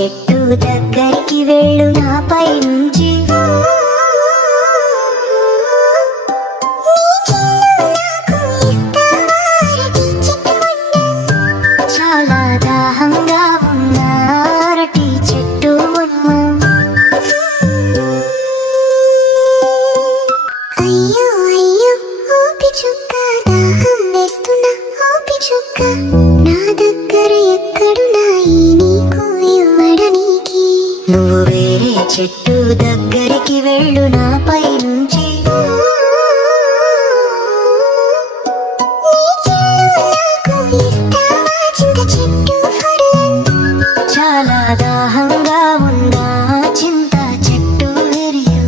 చెట్టు దగ్గరికి వెళ్ళు నాపై నుంచి. చాలా దాహంగా ఉన్న అరటి చెట్టు బొమ్మ. అయ్యో అయ్యో ఓ పిచ్చుక్క, దాహం వేస్తున్నా ఓ పిచ్చుక్క, నా దగ్గర ఎక్కడున్నాయి నీకు ఇవ్వడానికి. నువ్వు వేరే చెట్టు దగ్గరికి వెళ్ళు నాపై నుంచి. చాలా దాహంగా ఉందా చింత చెట్టు వెరియు.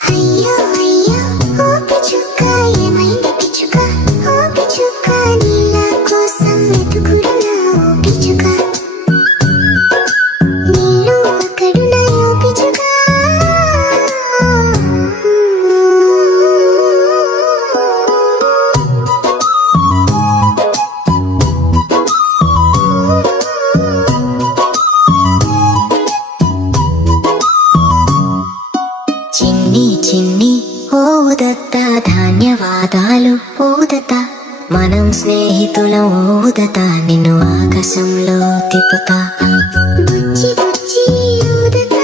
అయ్యో అయ్యో ఓ పిచ్చుక్క, ఏమైంది పిచ్చుక, ఓ పిచ్చుక, నీళ్ళ కోసం వెతుకుతున్నా ఓ పిచ్చుక, నీళ్ళు అక్కడున్నాయి ఓ పిచ్చుక. చిన్ని చిన్ని ఓ ఉదత్త, ధన్యవాదాలు ఓ ఉదత్త, మనం స్నేహితులం ఓ ఉదత్త, నిన్ను ఆకాశంలో తిప్పుతా. బుచ్చి బుచ్చి ఉదత్త,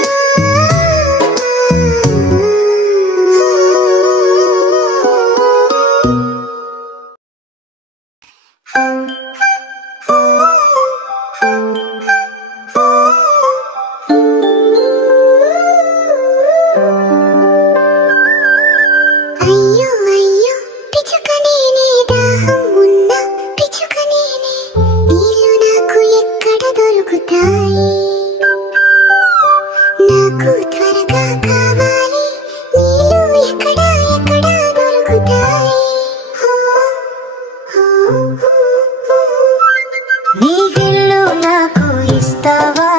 అయ్యో అయ్యో పిచ్చుక నేనే, దాహం ఉన్న పిచ్చుక నేనే, నీళ్ళు నాకు ఎక్కడ దొరుకుతాయి, నాకు త్వరగా కావాలి నీళ్ళు ఎక్కడ ఎక్కడ దొరుకుతాయి. నీ గిల్లు నాకు ఇస్తావా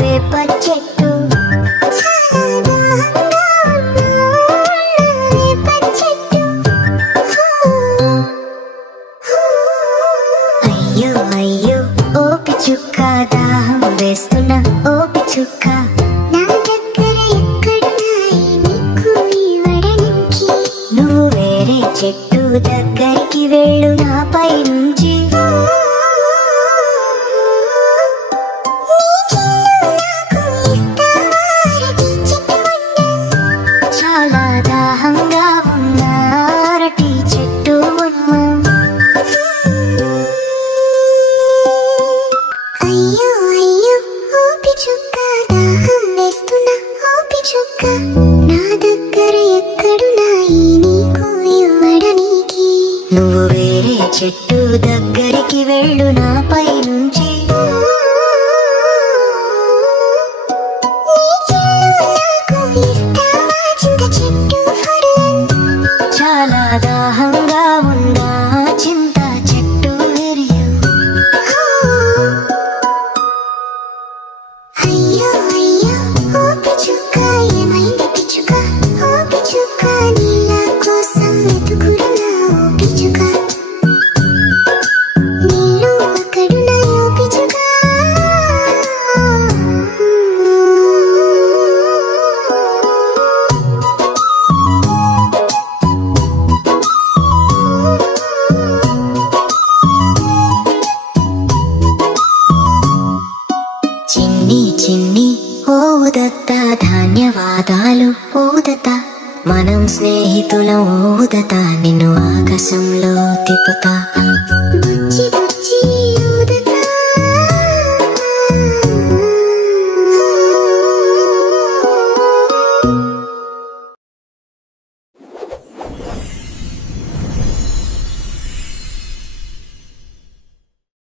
వేప చెట్టు, అయ్యో అయ్యో ఓ పిచ్చుక్క, దాహం వేస్తున్నా ఓ పిచ్చుక్క, నా దగ్గర ఎక్కడున్నాయి నీకు ఇవ్వడానికి. నువ్వు వేరే చెట్టు దగ్గరికి వెళ్ళు నాపై నుంచి. చాలా దాహంగా ఉన్న అరటి చెట్టు బొమ్మ. అయ్యో అయ్యో ఓ పిచ్చుక్క, దాహం వేస్తున్నా ఓ పిచ్చుక్క, నా దగ్గర ఎక్కడున్నాయి నీకు ఇవ్వడానికి. నువ్వు వేరే చెట్టు దగ్గరికి వెళ్ళు నాపై నుంచి. చాలా దాహంగా ఉందా చింత చెట్టు వెరియు. అయ్యో అయ్యో ఓ పిచ్చుక, ఏమైంది పిచ్చుక, ఓ పిచ్చుక, నీళ్ళ కోసం వెతుకుతున్నా ఓ పిచ్చుక, నీళ్ళు అక్కడున్నాయి ఓ పిచ్చుక. చిన్ని చిన్ని ఓ ఉదత్త, ధన్యవాదాలు ఓ ఉదత్త, మనం స్నేహితులం ఓ ఉదత్త, నిన్ను ఆకాశంలో తిప్పుతా.